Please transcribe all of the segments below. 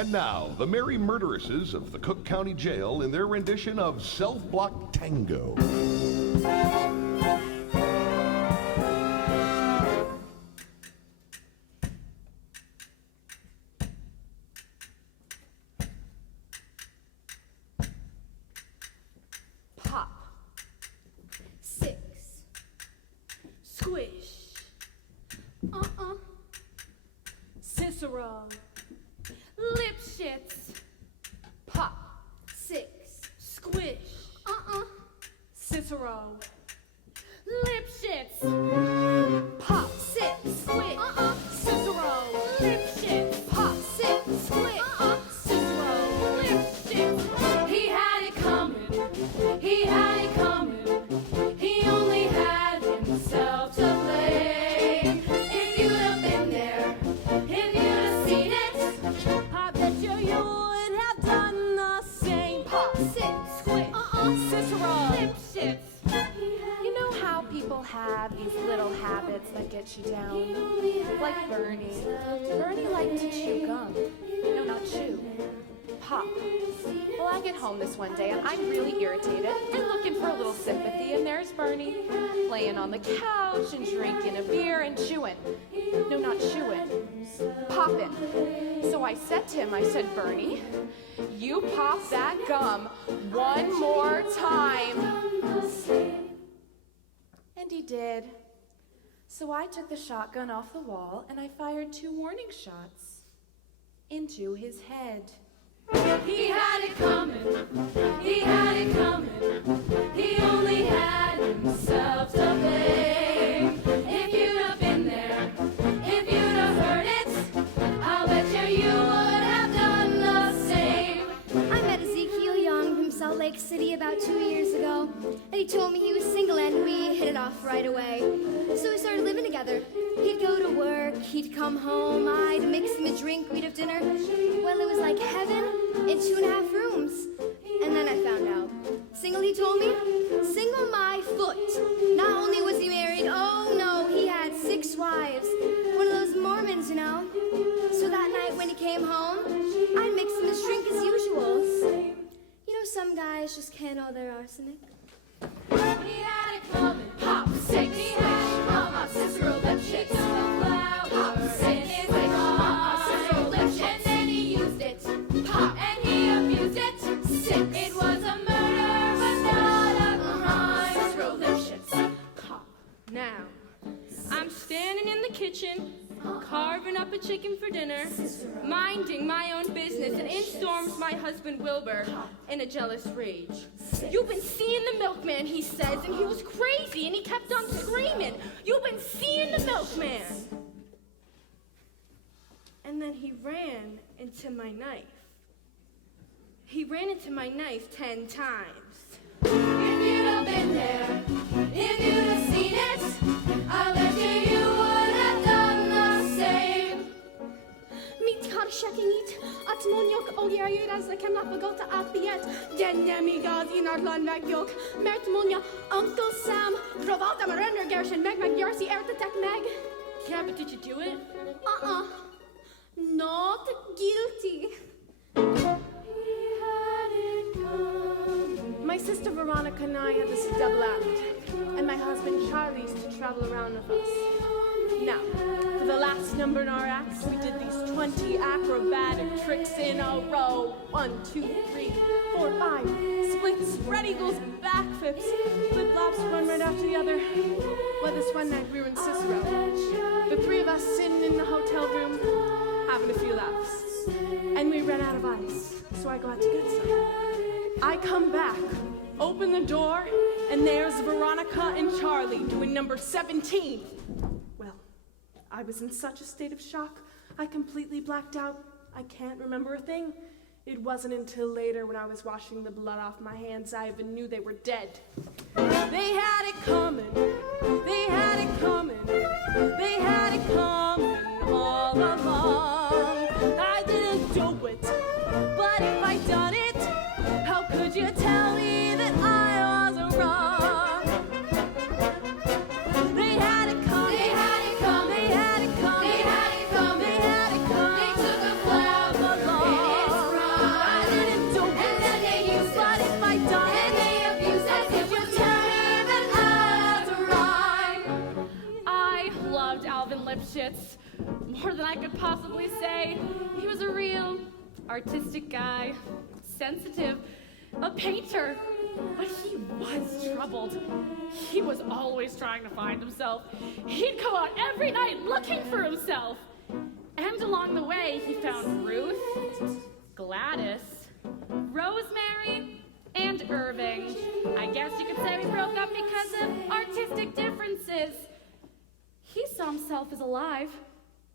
And now, the merry murderesses of the Cook County Jail in their rendition of Self-Block Tango. Pop. 6. Squish. Cicero. Lip shits. Pop. 6. Squish. Cicero. Lip shits. Pop. 6. Squish. Cicero. Lip shits. Pop. 6. Squish. Cicero. Lip shits. He had it coming. He had it coming. He only had himself to blame. If you'd have been there, if you'd have seen it, I bet you would have done the same. Pop. 6. Squish. Cicero. Lip shits. You know how people have these little habits that get you down? Like Bernie. Bernie liked to chew gum. No, not chew. Pop. Well, I get home this one day and I'm really irritated and looking for a little sympathy, and there's Bernie laying on the couch and drinking a beer and chewing. No, not chewing. Popping. So I said to him, I said, Bernie, you pop that gum one more time. And he did. So I took the shotgun off the wall and I fired 2 warning shots into his head. He had it coming. He had it coming. He only had himself to blame. If you'd have been there, if you'd have heard it, I'll bet you would have done the same. I met Ezekiel Young from Salt Lake City about 2 years ago, and he told me he was single and we hit it off right away. So we started living together. He'd go to work, he'd come home, I'd mix him a drink, we'd have dinner. Well, it was like heaven in 2.5 rooms. And then I found out. Single, he told me? Single my foot. Not only was he married, oh no, he had 6 wives. One of those Mormons, you know. So that night when he came home, I'd mix him his drink as usual. You know, some guys just can't all their arsenic. He had it coming. Pop. 6. Cicero lip shits. Pop. 6. Cicero lip shits. And then he used it. Pop. And he abused it. 6. It was a murder, but not a crime. Cicero lip shits. Pop. Now, I'm standing in the kitchen, carving up a chicken for dinner, minding my own business, and in storms my husband Wilbur in a jealous rage. You've been seeing the milkman, he says, and he was crazy, and he kept on screaming. You've been seeing the milkman. And then he ran into my knife. He ran into my knife 10 times. If you'd have been there, if you'd have seen it, I bet you would have done the same. Mitt karshakinit, at monjok oljeryr as a kemnapagota apiet, denemigas inardlan vagyok, mert monja Uncle Sam, provaltam a rendergersen meg Jersey ertetek meg. Yeah, but did you do it? Not guilty. My sister Veronica and I had this double act, and my husband Charlie used to travel around with us. Now, for the last number in our acts, we did these 20 acrobatic tricks in a row. 1, 2, 3, 4, 5. Splits, spread eagles, backflips, flip-flops, one right after the other. Well, this one night we were in Cicero. The 3 of us sitting in the hotel room, having a few laughs. And we ran out of ice, so I go out to get some. I come back, open the door, and there's Veronica and Charlie doing number 17. Well, I was in such a state of shock, I completely blacked out. I can't remember a thing. It wasn't until later when I was washing the blood off my hands I even knew they were dead. They had it coming. They had it coming. They had it coming all along. I didn't do it, but if I'd done it, how could you tell me that I wasn't wrong? They had it coming. They had it coming. They had it coming. They had it coming. They had it coming. They took a flower along. shits. More than I could possibly say. He was a real artistic guy, sensitive, a painter. But he was troubled. He was always trying to find himself. He'd go out every night looking for himself. And along the way, he found Ruth, Gladys, Rosemary, and Irving. I guess you could say we broke up because of artistic differences. He saw himself as alive,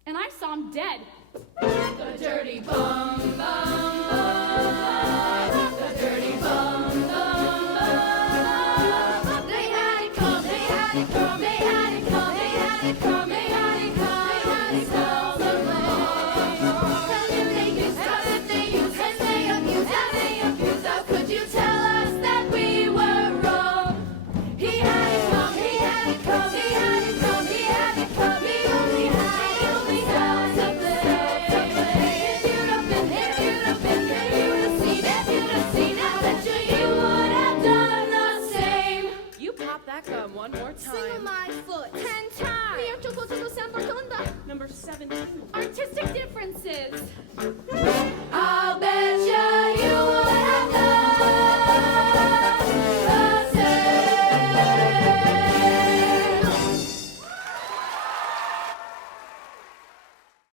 and I saw him dead. The dirty bum, bum, bum, bum. The dirty bum, bum, bum. They had it come, they had it come, they had it come, they had it come, they had it come, they had it come. And they used us, and they used, and they abused, and they abused us. Could you tell us that we were wrong? He had it come, he had it come, he had it come, he had it come. He only had to play. If you'd have been here, you'd have been there, you'd have seen it, you'd have seen it. I bet you would have done the same. You pop that gum one more Sing on time. my foot. 10 times. Number 17. Artistic differences.